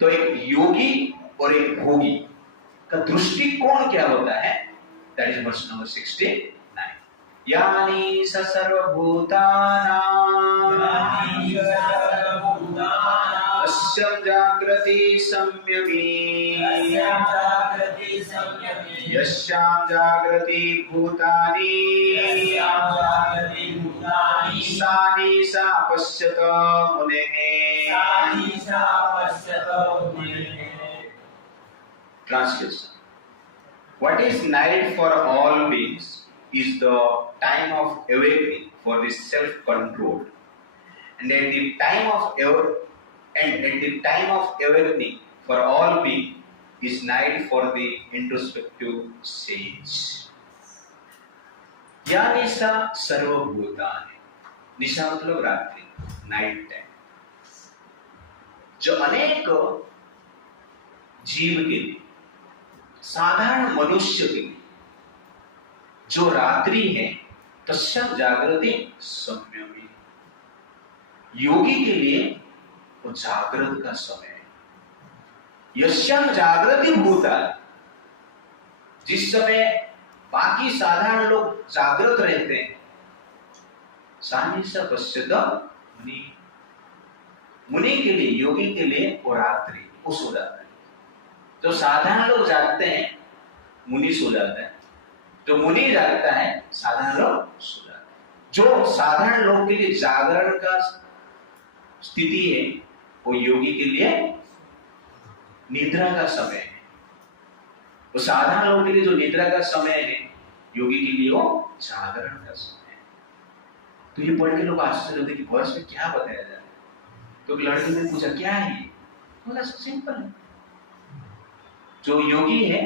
तो एक योगी और एक भोगी का दृष्टिकोण क्या होता है? That is verse number 69। यानी स तस्यं जाग्रति संयमी यस्यां जाग्रति भूतानि सानि सा पश्यत मुनेः। Translation: What is night for all beings is the time of awakening for the self-control, and at the time of awakening for all beings is night for the introspective sage. या निशा सर्वभूतानि, निशा मतलब रात्रि, नाइट टाइम, जो अनेक जीव के लिए, साधारण मनुष्य के लिए जो रात्रि है, तस्यां जागृति संयमी, योगी के लिए वो जागृत का समय है। यस्यां जागृति भूतानि, जिस समय बाकी साधारण लोग जागृत रहते हैं, सानि सा पश्यत मुनि, मुनि के लिए, योगी के लिए वो रात्रि, वो सो जाता है। जो साधारण लोग जागते हैं, मुनि सो जाता है। जो मुनि जागता है, साधारण लोग सो जाते हैं। जो साधारण लोग के लिए जागरण का स्थिति है, वो योगी के लिए निद्रा का समय है। वो साधारण लोग के लिए जो निद्रा का समय है, योगी के लिए वो जागरण का समय है। तो ये पढ़ के लोग आश्चर्य होते कि वर्ष में क्या बताया जा रहा है। तो लड़के ने पूछा क्या है ये? बोला सिंपल है, जो योगी है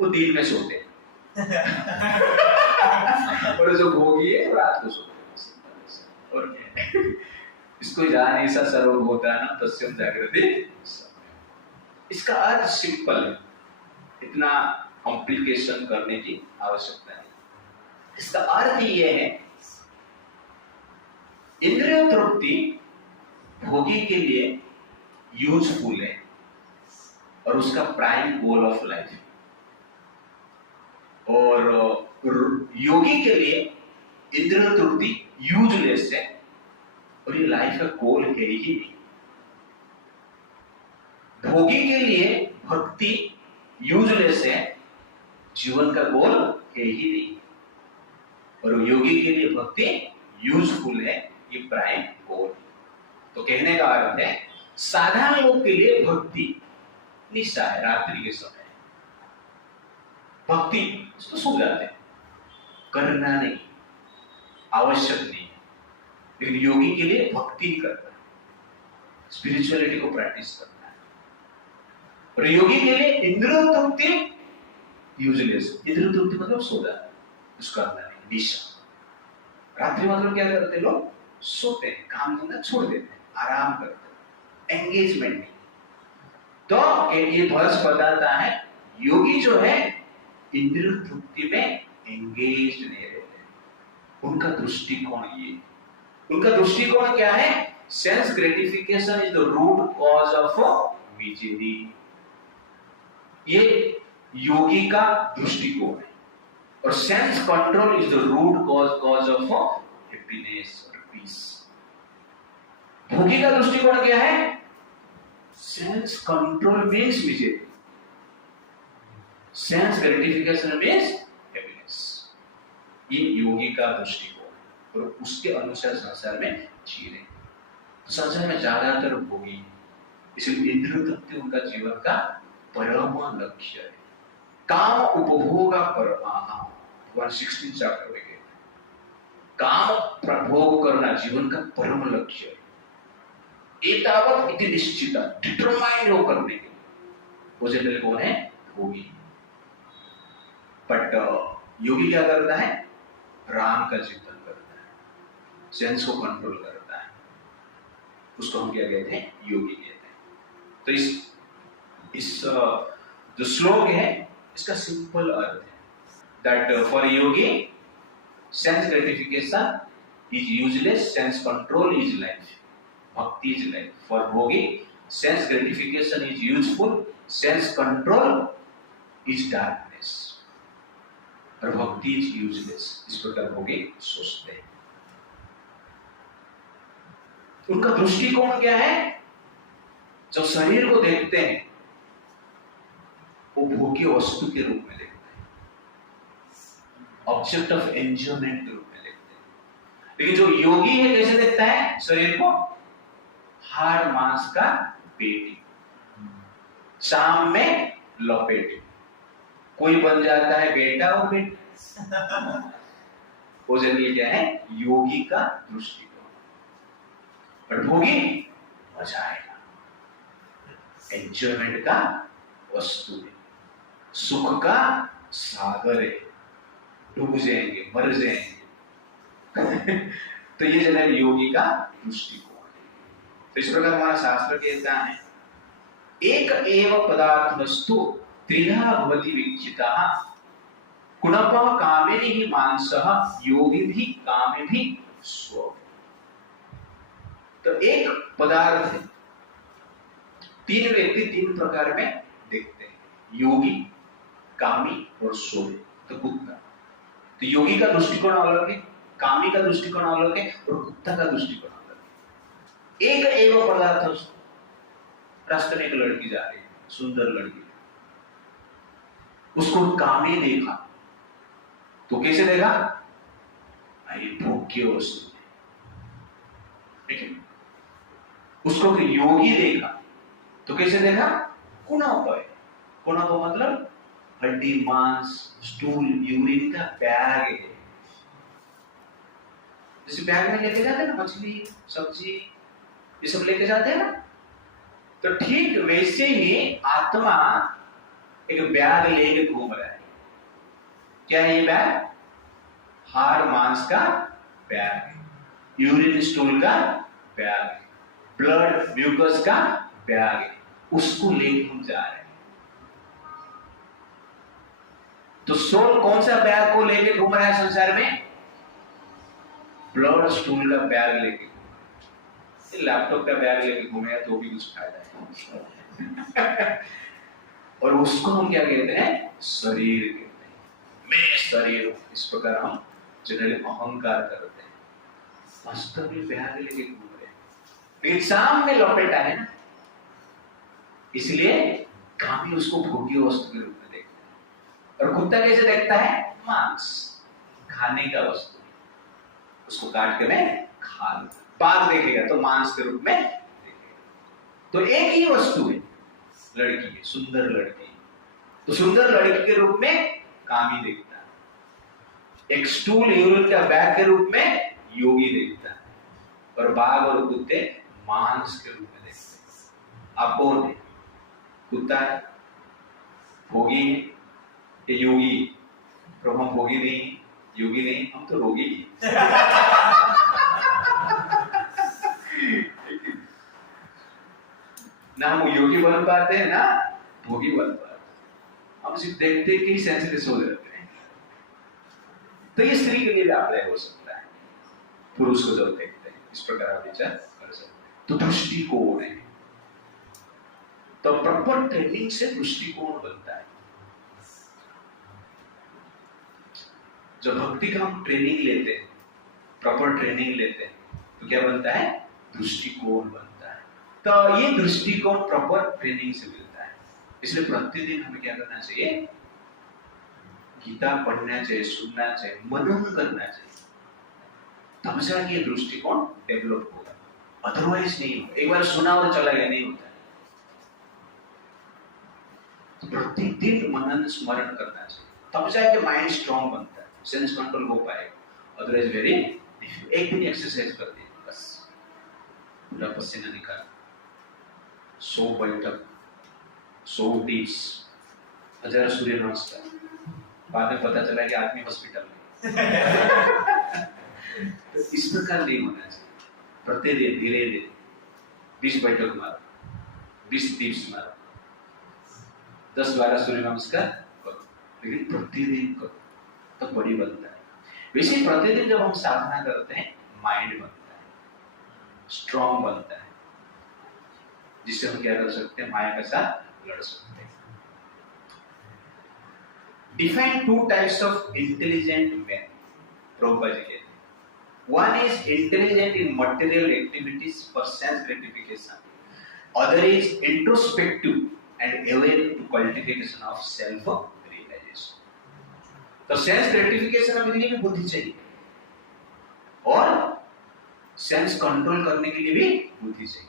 वो दिन में सोते हैं और जो भोगी है वो रात को सोते हैं। और क्या है? इसको जान ऐसा सर्वभूतानां तस्यं जागृति। इसका अर्थ सिंपल है, इतना कॉम्प्लिकेशन करने की आवश्यकता है। इसका अर्थ ये है, इंद्रिय तृप्ति भोगी के लिए यूजफुल है और उसका प्राइम गोल ऑफ लाइफ है, और योगी के लिए इंद्रिय तृप्ति यूजलेस है और ये लाइफ का गोल है ही नहीं। भोगी के लिए भक्ति यूजलेस है, जीवन का गोल है ही नहीं, और योगी के लिए भक्ति यूजफुल है, ये प्राइम गोल। तो कहने का अर्थ है, साधारण लोग के लिए भक्ति निशा है, रात्रि के समय भक्ति उसको सो जाते हैं, करना नहीं, आवश्यक नहीं है। लेकिन योगी के लिए भक्ति करना है, स्पिरिचुअलिटी को प्रैक्टिस करना है। और योगी के लिए इंद्रिय तृप्ति यूजलेस, इंद्रिय तृप्ति मतलब सो जाना, कुछ करना नहीं, निशा। रात्रि मतलब क्या करते लोग? सोते हैं, काम धंधा छोड़ देते हैं, आराम करते हैं, एंगेजमेंट नहीं। तो ये वर्ष बताता है, योगी जो है इंद्रिय तृप्ति में एंगेज नहीं रहते। उनका दृष्टिकोण ये, उनका दृष्टिकोण क्या है? Sense gratification is the root cause of misery. ये योगी का दृष्टिकोण है, और sense control is the root cause of happiness और पीस। भोगी का दृष्टिकोण क्या है? Sense control means misery, sense gratification means happiness. ये योगी का दृष्टिकोण, और उसके अनुसार संसार में जी रहे। तो संसार में ज्यादातर भोगी, इसलिए इंद्रिय तृप्ति उनका जीवन का परम लक्ष्य है। काम उपभोग परमाहा, 116 चैप्टर में काम प्रभोग करना जीवन का परम लक्ष्य है। एतावत इति निश्चिता, डिटरमाइंड हो करने के, वो जनरल कौन है? भोगी। बट योगी क्या करता है? राम का चिंतन करता है, सेंस को कंट्रोल करता है, उसको हम क्या कहते हैं? योगी कहते हैं। तो इस जो श्लोक है, इसका सिंपल अर्थ है that for Yogi sense gratification is useless, sense control is life, भक्ति इज लाइफ। फॉर भोगी sense gratification is useful, sense control is darkness, और भक्ति इज यूजलेस। इस प्रकार भोगी सोचते हैं। उनका दृष्टिकोण क्या है? जब शरीर को देखते हैं वो भोग्य वस्तु के रूप में देखते हैं, ऑब्जेक्ट ऑफ एंजॉयमेंट के रूप में देखते हैं। लेकिन जो योगी है कैसे देखता है शरीर को? हाड़ मांस का पेटी, शाम में लपेट। कोई बन जाता है बेटा और बेटा। वो जरिए क्या है? योगी का दृष्टिकोण। और भोगी मजा आएगा, एंजॉयमेंट का वस्तु है, सुख का सागर है, डूब जाएंगे, मर जाएंगे। तो ये जो है योगी का दृष्टिकोण है। तो इस प्रकार हमारा शास्त्र कहता है एक एव पदार्थस्तु त्रिधा भवति विक्षितः कुणपः कामेनि हि मांसः योगिभिः कामेभिः स्व। तो एक पदार्थ है, तीन व्यक्ति तीन प्रकार में देखते हैं, योगी, कामी और सोए। तो कुत्ता, तो योगी का दृष्टिकोण अलग है, कामी का दृष्टिकोण अलग है और कुत्ता का दृष्टिकोण अलग है। एक एव पदार्थ, रास्ते में एक लड़की जा रही है, सुंदर लड़की, उसको कामी देखा तो कैसे देखा? अरे भोग्य वस्तु है। उसको योगी देखा तो कैसे देखा? कुणपय। कुणप मतलब हड्डी, मांस, स्टूल, यूरिन का बैग है। जैसे बैग में लेके जाते हैं ना मछली, सब्जी, ये सब लेके जाते हैं ना, तो ठीक वैसे ही आत्मा एक बैग लेके घूम रहा है। क्या है ये बैग? हाड़ मांस का बैग है, यूरिन स्टूल का बैग है, ब्लड म्यूकस का बैग है, उसको लेके हम जा रहे हैं। तो सोल कौन सा बैग को लेके घूम रहा है संसार में? ब्लड स्टूल का बैग लेके। लैपटॉप का बैग लेके घूमे तो भी कुछ फायदा है। और उसको हम क्या कहते हैं? शरीर कहते हैं। मैं शरीर हूं, इस प्रकार हम जनरली अहंकार करते हैं। वास्तव में बैग लेके घूम रहे हैं, लेकिन शाम में लपेटा है ना, इसलिए कामी उसको भोग्य वस्तु के रूप में देखते हैं। और कुत्ता कैसे देखता है? मांस, खाने का वस्तु, उसको काट के मैं खा लूं। बाघ देखेगा तो मांस के रूप में देखेगा। तो एक ही वस्तु है, लड़की है, सुंदर लड़की, तो सुंदर लड़की के रूप में कामी देखता है। एक स्टूल, यूरिन का बैग के रूप में योगी देखता है। और बाघ और कुत्ते मांस के रूप में देखते हैं। आप कौन है? कुत्ता है, भोगी है, ये योगी? तो हम भोगी नहीं, योगी नहीं, हम तो रोगी हैं। ना हम योगी बन पाते हैं ना भोगी बन पाते हैं। हम सिर्फ देखते कि सेंसिटिव हो जाते हैं। तो ये स्त्री के लिए भी अप्लाई हो सकता है। पुरुष को जब देखते हैं इस प्रकार आप विचार कर सकते हैं। तो दृष्टिकोण है, तो प्रॉपर ट्रेनिंग से दृष्टिकोण बनता है। जब भक्ति का हम ट्रेनिंग लेते हैं, प्रॉपर ट्रेनिंग लेते हैं, तो क्या बनता है? दृष्टिकोण बनता है। तो ये दृष्टिकोण प्रॉपर ट्रेनिंग से मिलता है। इसलिए प्रतिदिन हमें क्या करना चाहिए? गीता पढ़ना चाहिए, सुनना चाहिए, मनन करना चाहिए, तब जाके ये दृष्टिकोण डेवलप होगा। अदरवाइज नहीं होगा। एक बार सुना और चला गया, नहीं होता है। तो प्रतिदिन मनन स्मरण करना चाहिए, तब जाके माइंड स्ट्रॉन्ग बनता है, सेंस कंट्रोल हो पाएगा। Otherwise very difficult. एक दिन एक्सरसाइज कर दी बस, पूरा पसीना निकाल, 100 बैठक, 100 डीप्स, 1000 सूर्य नमस्कार। बाद में पता चला कि आदमी हॉस्पिटल में। तो इस प्रकार नहीं होना चाहिए। प्रतिदिन धीरे धीरे 20 बैठक मारो, 20 डीप्स मारो, 10-12 सूर्य नमस्कार करो, लेकिन प्रतिदिन करो, तो बड़ी बनता है। वैसे प्रतिदिन जब हम साधना करते हैं, माइंड बनता है, स्ट्रॉन्ग बनता है। जिससे हम क्या कर सकते हैं, माया के साथ लड़ सकते हैं। Define two types of intelligent man, Prabhupada ji कहते हैं। One is intelligent in material activities for sense gratification. Other is introspective and aware to cultivation of self realization. तो सेंस ग्रेटिफिकेशन के लिए भी बुद्धि चाहिए और सेंस कंट्रोल करने के लिए भी बुद्धि चाहिए।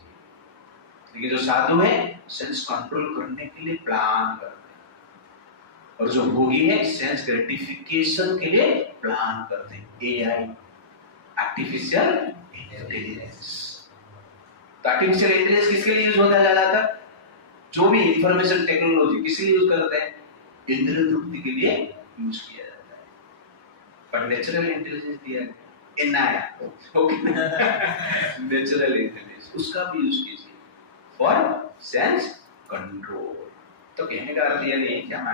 लेकिन जो साधु है सेंस कंट्रोल करने के लिए प्लान करते हैं, और जो भोगी है सेंस ग्रेटिफिकेशन के लिए प्लान करते हैं। AI, artificial intelligence. तो आर्टिफिशियल इंटेलिजेंस किसके लिए यूज होता है ज्यादातर? जो भी इंफॉर्मेशन टेक्नोलॉजी किसके लिए यूज करते हैं? इंद्रिय तृप्ति के लिए यूज किया जाता है। पर नेचुरल इंटेलिजेंस दिया एनआई, ओके, नेचुरल इंटेलिजेंस उसका भी यूज कीजिए फॉर सेंस कंट्रोल। तो कहने का अर्थ यह नहीं है कि हम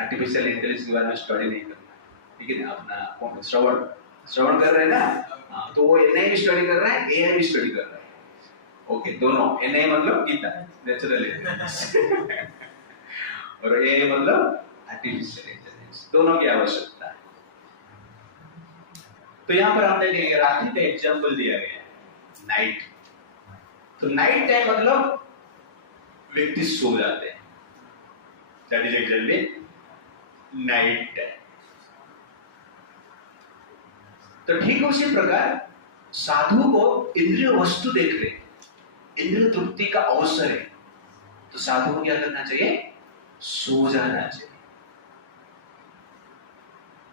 आर्टिफिशियल इंटेलिजेंस के बारे में स्टडी नहीं करना, लेकिन अपना कौन श्रवण कर रहे हैं ना, हाँ, तो वो एनआई भी स्टडी कर रहा है, एआई भी स्टडी कर रहा है। ओके, दोनों। एनआई मतलब गीता, नेचुरल इंटेलिजेंस, और एआई मतलब आर्टिफिशियल इंटेलिजेंस, दोनों की आवश्यकता है। तो यहाँ पर हम देखेंगे रात्रि का एग्जाम्पल दिया गया है, नाइट। तो नाइट टाइम मतलब व्यक्ति सो जाते हैं, that is exactly night time. तो ठीक उसी प्रकार साधु को इंद्रिय वस्तु देख रहे, इंद्रिय तृप्ति का अवसर है, तो साधु को क्या करना चाहिए? सो जाना चाहिए।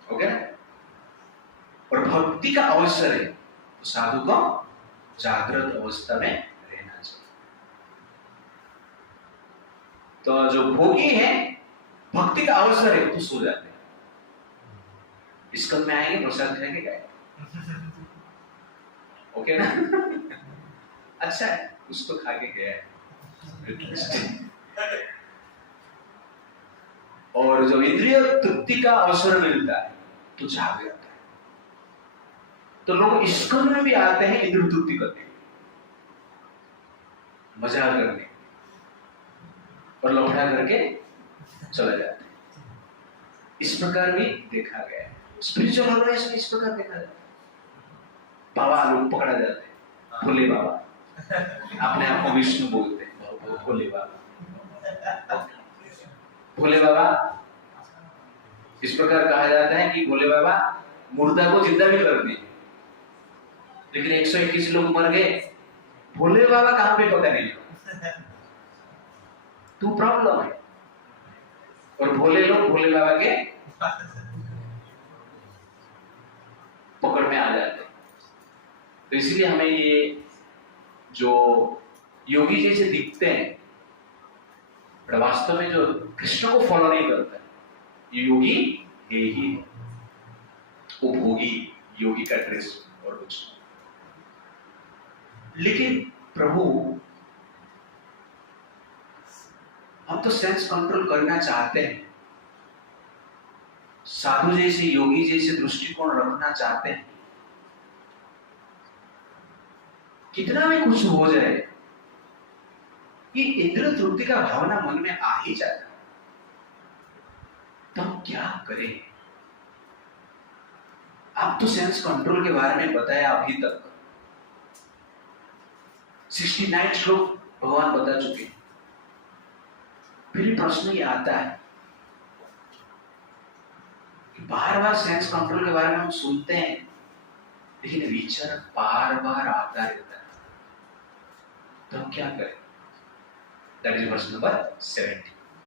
ओके? और भक्ति का अवसर है, तो साधु को जागृत अवस्था में रहना चाहिए। तो जो भोगी है भक्ति का अवसर है तो सो जाते हैं। इसकल में आएंगे, प्रसाद खाएंगे, गए। ओके ना? अच्छा है, उसको खा के गया है। और जो इंद्रिय तृप्ति का अवसर मिलता है तो जाग जाता है। तो लोग इस्कॉन में भी आते हैं इंद्रिय तृप्ति करने, मजा करने, और लौटा करके चले जाते हैं। इस प्रकार भी देखा गया है। स्पिरिचुअल ऑर्गेनाइजेशन में इस प्रकार देखा जाता है। बाबा लोग पकड़ा जाते हैं, भोले बाबा, अपने आप को विष्णु बोलते हैं, भोले बाबा, भोले बाबा। इस प्रकार कहा जाता है कि भोले बाबा मुर्दा को जिंदा भी कर दिए, लेकिन 121 लोग मर गए, भोले बाबा कहां पे पता नहीं। तू प्रॉब्लम है, और भोले लोग भोले बाबा के पकड़ में आ जाते हैं। तो इसलिए हमें ये जो योगी जैसे दिखते हैं, वास्तव में जो कृष्ण को फॉलो नहीं करता है, ये योगी है ही, वो भोगी योगी का ड्रेस और कुछ। लेकिन प्रभु, हम तो सेंस कंट्रोल करना चाहते हैं, साधु जैसे योगी जैसे दृष्टिकोण रखना चाहते हैं, कितना भी कुछ हो जाए, ये इंद्रिय तृप्ति का भावना मन में आ ही जाता है। तो हम क्या करें? आप तो सेंस कंट्रोल के बारे में बताया अभी तक, 69 श्लोक भगवान बता चुके। फिर प्रश्न ये आता है कि बार बार सेंस कंट्रोल के बारे में हम सुनते हैं, लेकिन विचार बार बार आता रहता है। तो हम क्या करें? That is verse number 70।